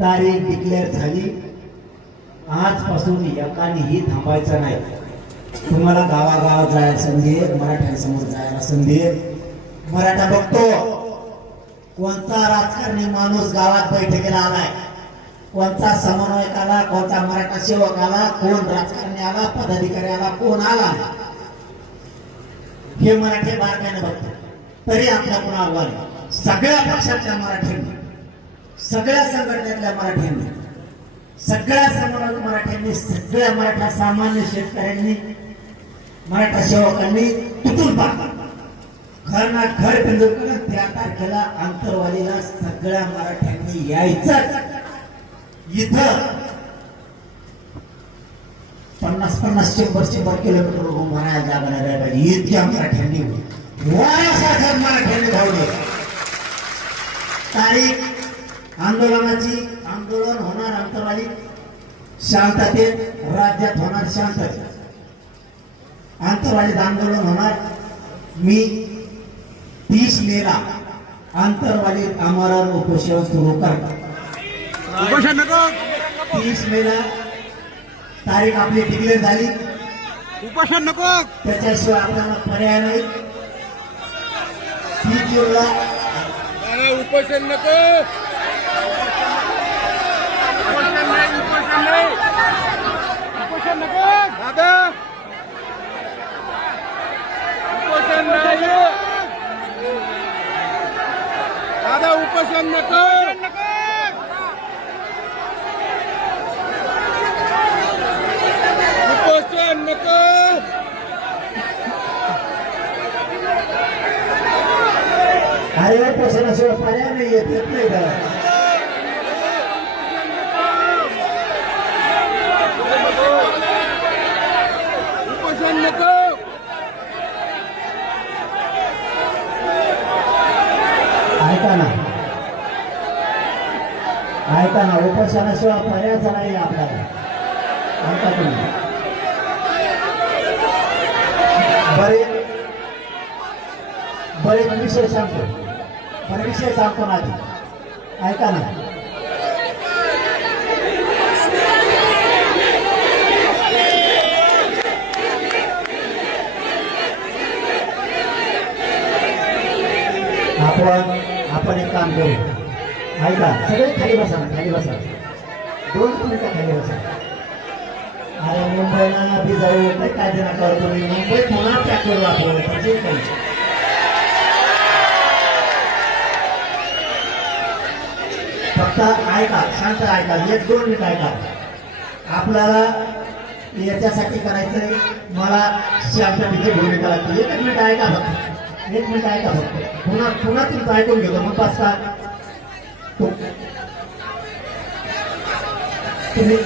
तारीख डिक्लेअर झाली. आजपासून एकानेही थांबायचं नाही. तुम्हाला गावागावात जायला संधी आहे, मराठ्यांसमोर जायला संधी आहे. मराठा बघतो कोणता राजकारणी माणूस गावात बैठकीला आलाय, कोणता समन्वयक आला, कोणता मराठा सेवक आला, कोण राजकारणी आला, पदाधिकारी आला, कोण आला, हे मराठी बारकाईने बघतात. तरी आपल्या कोण आव्हान, सगळ्या पक्षातल्या मराठ्यांनी, सगळ्या संघटनेतल्या मराठ्यांनी, सगळ्या समन्वयक मराठ्यांनी, सगळ्या मराठा सामान्य शेतकऱ्यांनी, मराठा सेवकांनी तुटून पाडला. घर ना घर पिंजून त्या तारखेला आंतरवालीला सगळ्या मराठ्यांनी यायचं. इथं 50-50, 100-100 किलोमीटर म्हणायला जागा नाही पाहिजे. इतक्या मराठ्यांनी वाऱ्यासारखं मराठ्यांनी धावले. तारीख आंदोलनाची, आंदोलन होणार अंतरवाली शांततेत, राज्यात होणार शांततेत. आंतरवालीत आंदोलन होणार. मी 30 मेला आंतरवालीत आमरण उपोषण सुरू करतो. 30 मेला तारीख आपली डिक्लेअर झाली. उपोषण नको, त्याच्याशिवाय आपल्याला पर्याय नाही. 30 जूनला उपोषण नको, उपोषण नाही, उपोषण नाही, उपोषण नको दादा, उपोषण नाही दादा, उपोषण नको, उपोषण नको. अरे उपोषणाशिवाय पर्याय नाही. येत नाही का? उपोषण नको, ऐका ना, उपोषणाशिवाय पर्यायच नाही आपल्याला. ऐका तुम्ही. बरेच विषय सांगतो, बरे विषय सांगतो ना. ऐका ना, आपण एक काम करू. ऐका, सगळे खाली बसा ना, खाली बसा. 2 मिनिटं खाली बसा. अरे मुंबईला बी जाऊ, काय देणार करतो मी. मुंबई पुन्हा पॅक करू आपण. फक्त ऐका, शांत ऐका. 1-2 मिनिट ऐका. आपल्याला याच्यासाठी करायचंय, मला शांततेची भूमिका लागते. 1 मिनिट ऐका फक्त, 1 मिनिट ऐका फक्त. पुन्हा तुमचं ऐकून घेतो. मग बस का तुम्ही